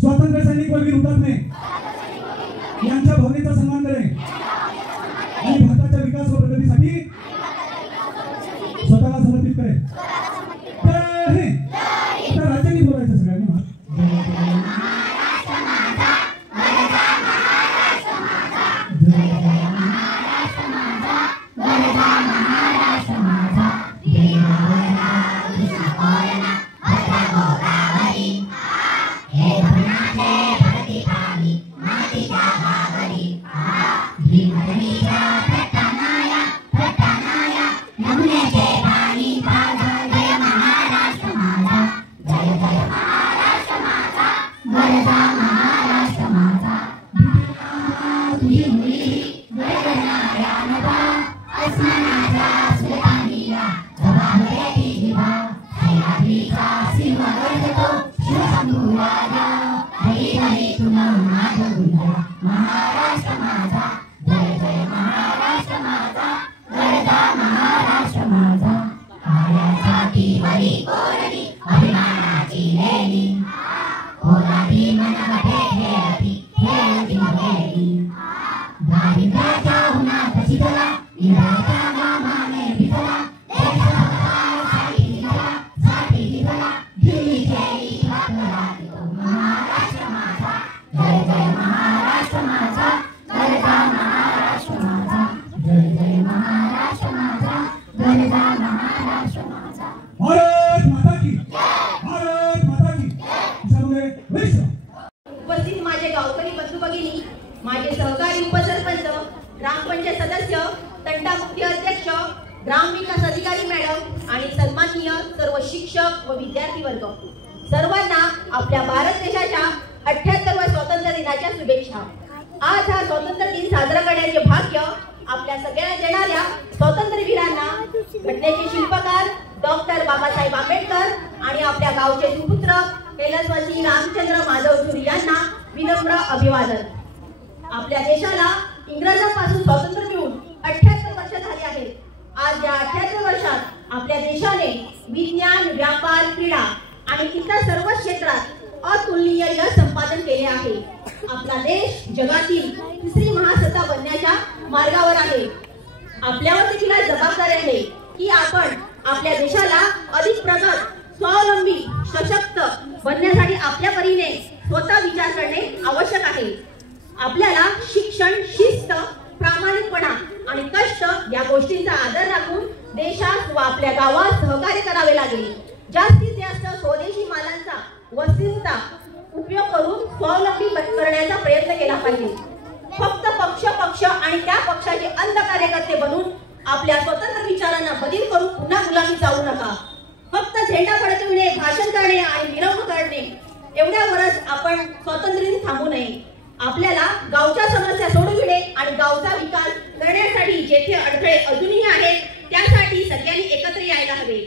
स्वातंत्र्य सैनिक व वीर हुतात्मे यांच्या भावनेचा सन्मान करेन आणि भारताच्या विकास व प्रगतीसाठी स्वतःला समर्पित करेन. तर राज्यांनी बोलायचं सगळ्यांनी. उपस्थित माझे गावकरी बंधू भगिनी, माझे सहकारी उपसरपंच ग्रामपंचायत सदस्य, तंटामुक्ती अध्यक्ष, ग्राम विकास अधिकारी मॅडम आणि सन्माननीय सर्व शिक्षक व विद्यार्थी वर्ग, सर्वांना आपल्या भारत देशाच्या 78व्या स्वातंत्र्य दिनाच्या शुभेच्छा। आज हा स्वातंत्र्य दिन साजरा करण्याचे भाग्य आपल्या सगळ्यांना देणाऱ्या स्वातंत्र्यवीरांना, घटनेचे शिल्पकार डॉक्टर बाबासाहेब आंबेडकर आणि आपल्या गावचे सुपुत्र कैलासवासी रामचंद्र माधव झुरी यांना विनम्र अभिवादन। आपल्या देशाला इंग्रजांपासून स्वातंत्र्य मिळून 78 वर्ष झाली आहेत। आज या 78 वर्षात आपल्या देशाने विज्ञान, व्यापार, क्रीडा आणि इतर सर्व क्षेत्रात अतुलनीय यश संपादन केले आहे। आपला देश जगातील तिसरी महासत्ता बनण्याच्या मार्गावर आहे। आपल्यावर देखील जबाबदारी आहे की आपण आपल्या देशाला अधिक प्रगत, स्वावलंबी, सशक्त बनण्यासाठी आपल्या परीने स्वतः विचार करणे आवश्यक आहे। आपल्याला शिक्षण, शिस्त, प्रामाणिकपणा आणि कष्ट या गोष्टींचा आदर राखून देशात व आपल्या गावात सहकार्य करावे लागेल। जास्तीत जास्त स्वदेशी मालांचा वस्तूंचा उपयोग करून स्वावलंबी करण्याचा प्रयत्न केला पाहिजे। फक्त पक्ष आणि त्या पक्षाचे अंध कार्यकर्ते बनून आपल्या स्वतंत्र विचारांना बदल करून पुन्हा गुलामी जाऊ नका। फक्त झेंडा फडकविणे, भाषण करणे आणि मिरवणूक करणे एवढ्यावरच आपण स्वातंत्र्य थांबू नये। आपल्याला गावच्या समस्या सोडविणे आणि गावचा विकास करण्यासाठी जेथे अडथळे अजूनही आहेत त्यासाठी सगळ्यांनी एकत्र यायला हवे।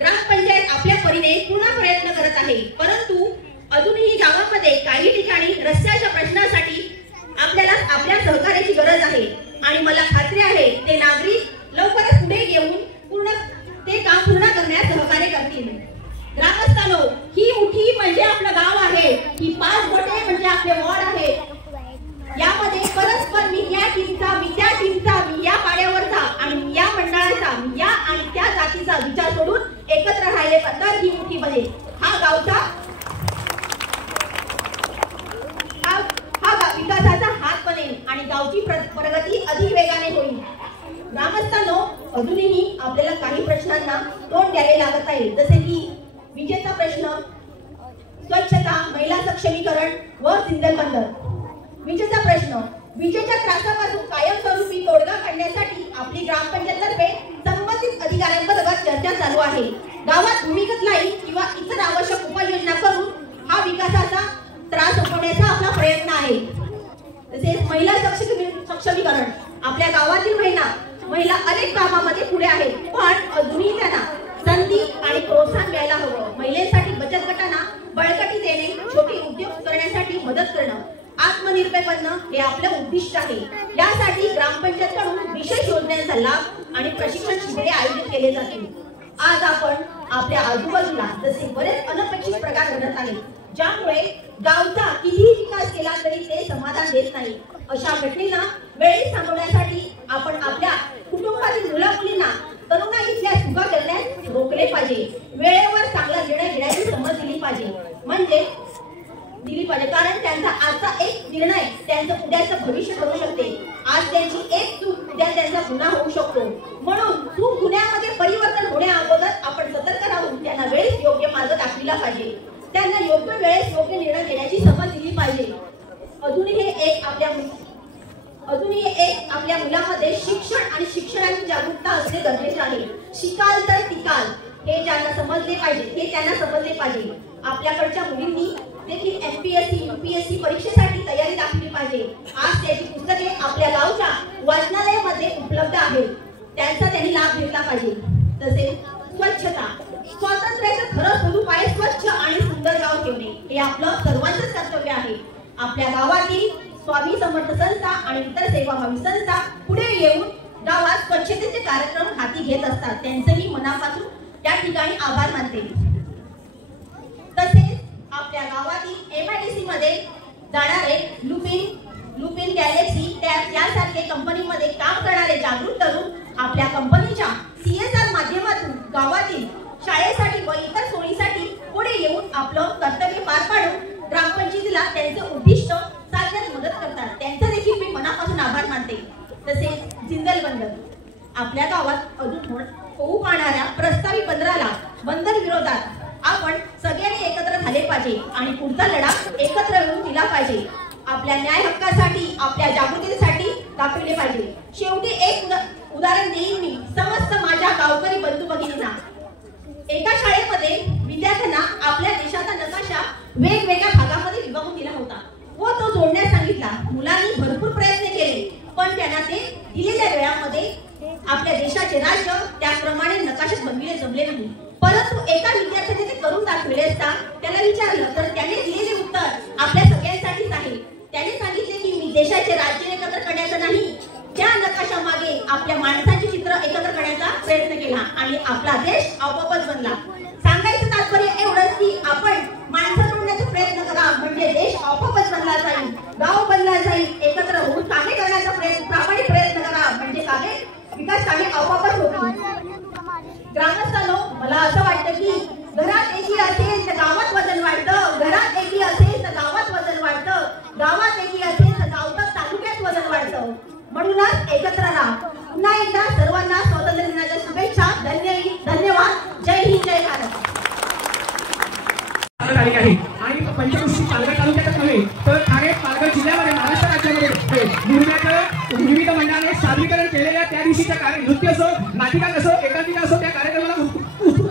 ग्रामपंचायत आपल्या परीने पूर्ण प्रयत्न करत आहे, परंतु अजूनही गावामध्ये काही ठिकाणी रस्त्याच्या प्रश्नासाठी आपल्याला आपल्या सहकार्याची गरज आहे आणि मला खात्री आहे ते नागरिक लवकरच पुढे येऊन ते काम पूर्ण करण्यास सहकार्य करतील। ग्रामस्थांनो, ही मुठी म्हणजे आपलं गाव आहे, ही 5 बोटे म्हणजे आपले वॉर्ड आहे। यामध्ये परस्पर मी या टीमचा, मी त्या टीमचा, मी या पाड्यावरचा आणि मी या मंडळाचा, मी या आणि त्या जातीचा विचार सोडून एकत्र राहिले तर ही मुठी बनेल। हा गावचा विकासाचा हात बनेल आणि गावची प्रगती अधिक वेगाने होईल। ग्रामस्थांनो, अजूनही आपल्याला काही प्रश्नांना तोंड द्यावे लागत आहे, जसे की विजेचा प्रश्न, स्वच्छता, महिला सक्षमीकरण व सिंगल बंदर। विजेचा प्रश्न, विजेच्या त्रासापासून कायमस्वरूपी तोडगा काढण्यासाठी आपली ग्रामपंचायतर्फे संबंधित अधिकाऱ्यांबरोबर चर्चा चालू आहे। गावात भूमिगत लाईन किंवा इतर आवश्यक उपाययोजना करून हा विकासाचा त्रास सोडवण्याचा आपला प्रयत्न आहे। तसेच महिला सक्षमीकरण, आपल्या गावातील महिला अनेक कामामध्ये पुढे आहेत, पण अजूनही त्यांना संधी आणि प्रोत्साहन मिळायला हवं। महिलांसाठी बचत गटांना बळकटी देणे, छोटे उद्योग करण्यासाठी मदत करणं, आत्मनिर्भर बनणं हे आपलं उद्दिष्ट आहे। यासाठी ग्रामपंचायतकडून विशेष योजनांचा लाभ आणि प्रशिक्षण शिबिरे आयोजित केले जातील। आज आपण आपल्या आजूबाजूला जसे बरेच अनपेक्षित प्रकार घडत आहेत, ज्यामुळे गावचा कितीही विकास केला तरी ते समाधान देत नाही। अशा घटनेला वेळेत थांबवण्यासाठी आपण आपल्या कुटुंबातील मुला-मुलींना तरुणाईतल्या चुका करण्यास रोखले पाहिजे। वेळेवर चांगला निर्णय घेण्याची समज दिली पाहिजे, कारण त्यांचा आजचा एक निर्णय त्यांचं उद्याचं भविष्य ठरू शकते। आज त्यांची एक चूक उद्या त्यांचा गुन्हा होऊ शकतो, म्हणून चूक गुन्ह्यामध्ये परिवर्तन होण्या अगोदर आपण सतर्क राहून त्यांना वेळेस योग्य मार्ग दाखविला पाहिजे, त्यांना योग्य वेळेस योग्य निर्णय घेण्याची समज दिली पाहिजे। अजूनही एक आपल्या मुलामध्ये शिक्षण आणि शिक्षणाची जागरूकता असणे गरजेचे आहे। शिकाल तर टिकाल हे त्यांना समजले पाहिजे। आपल्याकडच्या मुलींनी देखील एमपीएससी, यूपीएससी परीक्षेसाठी तयारी दाखवली पाहिजे। आज त्याची पुस्तके आपल्या गावच्या वाचनालयामध्ये उपलब्ध आहेत, त्यांचा त्यांनी लाभ घेतला पाहिजे। तसेच स्वच्छता, स्वातंत्र्याचं खरं स्वरूप आहे स्वच्छ आणि सुंदर गाव ठेवणे, हे आपलं सर्वांचंच कर्तव्य आहे। आपल्या गावातील स्वामी समर्थ संस्था आणि इतर सेवाभावी संस्था पुढे येऊन गावात स्वच्छतेचे कार्यक्रम हाती घेत असतात, त्यांचेही मनापासून त्या ठिकाणी आभार मानते। तसेच आपल्या गावातील एमआयडीसी मध्ये जाणारे लुपिन गॅलेक्सी टॅब यासारखे कंपनीमध्ये काम करणारे जागरूक तरुण आपल्या कंपनीच्या सीएसआर माध्यमातून गावातील शाळेसाठी व इतर सोयीसाठी पुढे येऊन आपलं कर्तव्य पार पाडून ग्रामपंचायतीला त्यांचे उद्दिष्ट साधण्यास मदत करतात, त्यांचा देखील मी मनापासून आभार मानते। तसेच जिंदल बंदर, आपल्या गावात अजून होऊ पाहणाऱ्या प्रस्तावित बंदर विरोधात आपण सगळ्यांनी एकत्र झाले पाहिजे आणि पुढचा लढा एकत्र येऊन दिला पाहिजे। आपल्या न्याय हक्कासाठी, आपल्या जागृतीसाठी दाखवले पाहिजे. शेवटी एक उदाहरण देईन मी समस्त माझ्या गावकरी बंधू भगिनींना. एका शाळेमध्ये विद्यार्थ्यांना आपल्या देशाचा नकाशा वेगवेगळ्या भागामध्ये विभागून दिला होता व तो जोडण्यास सांगितला. मुलांनी भरपूर प्रयत्न केले पण त्यांना ते दिलेल्या वेळामध्ये आपल्या देशाचे राज्य त्याप्रमाणे नकाशात बनविले जमले नाही. परंतु एका विद्यार्थ्याने ते करून दाखवले असता त्याला विचारलं तर त्याने दिलेले उत्तर आपल्या सगळ्यांसाठीच आहे. त्याने सांगितले की मी देशाचे राज्य एकत्र करण्याचं नाही, त्या नकाशामागे आपल्या माणसाचे चित्र एकत्र करण्याचा प्रयत्न केला आणि आपला देश आपोआपच बनला. सांगायचं तात्पर्य एवढंच की आपण माणसं जोडण्याचा प्रयत्न करा म्हणजे देश आपोआपच बनला जाईल, गाव बनला जाईल. एकत्र होऊन कामे करण्याचा प्रामाणिक प्रयत्न करा म्हणजे कामे विकास कामे आपोआपच होतील. ग्रामस्थांनो, मला असं वाटतं की घरात एकी असेल तर गावात वजन वाढतं, घरात एकी असेल तर गावात वजन वाढतं, गावात एकी असेल तर गावात तालुक्यात वजन वाढतं. म्हणूनच एकत्र राहा. पुन्हा एकदा सर्वांना स्वातंत्र्य दिनाच्या शुभेच्छा. धन्यवाद. जय हिंद, जय भारत. आणि पंचकृषी पालघर तालुक्यातच नव्हे तर ठाणे पालघर जिल्ह्यामध्ये महाराष्ट्र राज्यामध्ये मुरुड्याचं विविध मंडळाने सादरीकरण केलेल्या त्या दिवशीच्या नृत्य असो, नाटिका असो, एकांकिका असो, त्या कार्यक्रमाला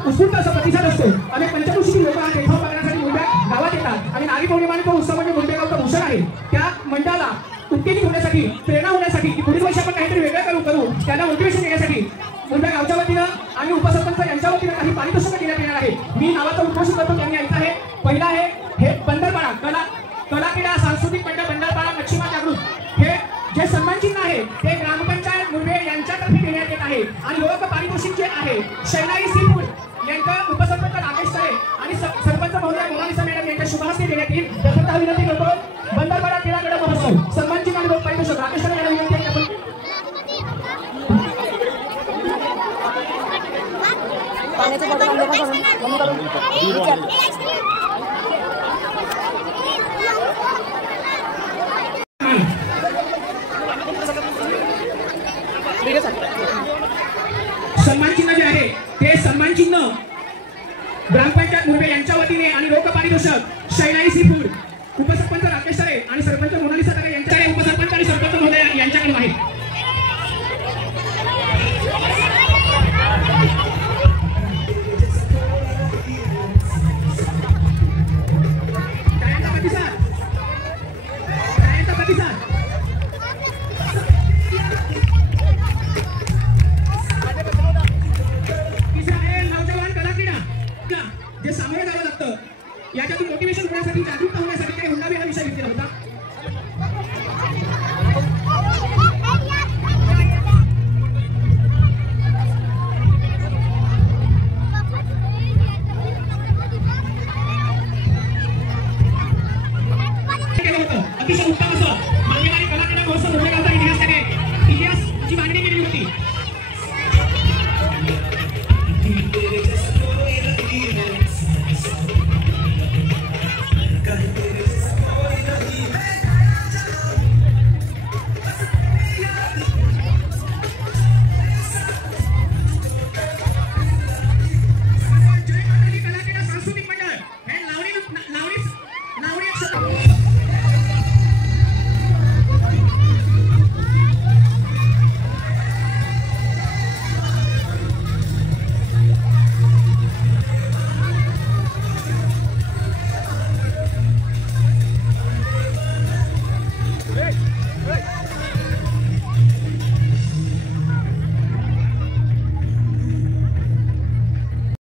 उत्स्फूर्त असा प्रतिसाद असतो. आणि पंचकृषी लोक हा देखाव बघण्यासाठी मुरुड्या गावात येतात. आणि नारी पौर्णिमा तो उत्सव म्हणजे मुरुड्या गावचा भूषण आहे. त्या मंडळाला उत्तेजित होण्यासाठी, प्रेरणा होण्यासाठी की पुढील वर्षी आपण काहीतरी वेगळं करू त्यांना मोटिवेशन देण्यासाठी मुरुड्या गावच्या वतीनं आणि उपसरपंच यांच्या वतीनं काही पारितोषिक देण्यात येणार आहे. मी नावाचं उद्घोषित करतो, त्यांनी ऐकलं आहे. पहिला आहे हे बंदरपाडा कला क्रीडा सांस्कृतिक मंडळ बंदरपाडा मच्छीमार जागृत. हे जे सन्मान चिन्ह आहे ते ग्रामपंचायत मुरबे यांच्यातर्फे देण्यात येत आहे. आणि लोक पारितोषिक जे आहे शैलाई सी फूड यांचा उपसरपंच राकेश सरे आणि सरपंच महोदय मोनालिसा मॅडम यांच्या शुभ हस्ते देण्यात येईल. प्रथमतः विनंती करतो बंदरपाडा क्रीडा गड महोत्सव सन्मान चिन्ह आणि पारितोषिक राकेश सरे यांना विनंती आहे. पाण्याचं बॉटल आणलं का बंद करून सन्मान चिन्ह जे आहे ते सन्मान चिन्ह ग्रामपंचायत मुरबे यांच्या वतीने आणि लोक पारितोषिक शैलाई सी फूड उपसरपंच राकेश सरे आणि सरपंच मोनालिसा सरे यांच्याकडे उपसरपंच आणि सरपंच महोदय यांच्याकडून आहे. जे सामोरं जावं लागतं याच्यातून मोटिवेशन होण्यासाठी, जागरूकता होण्यासाठी काही हुंडाबी हा विषय घेतलेला होता. केलं होतं अतिशय उत्तम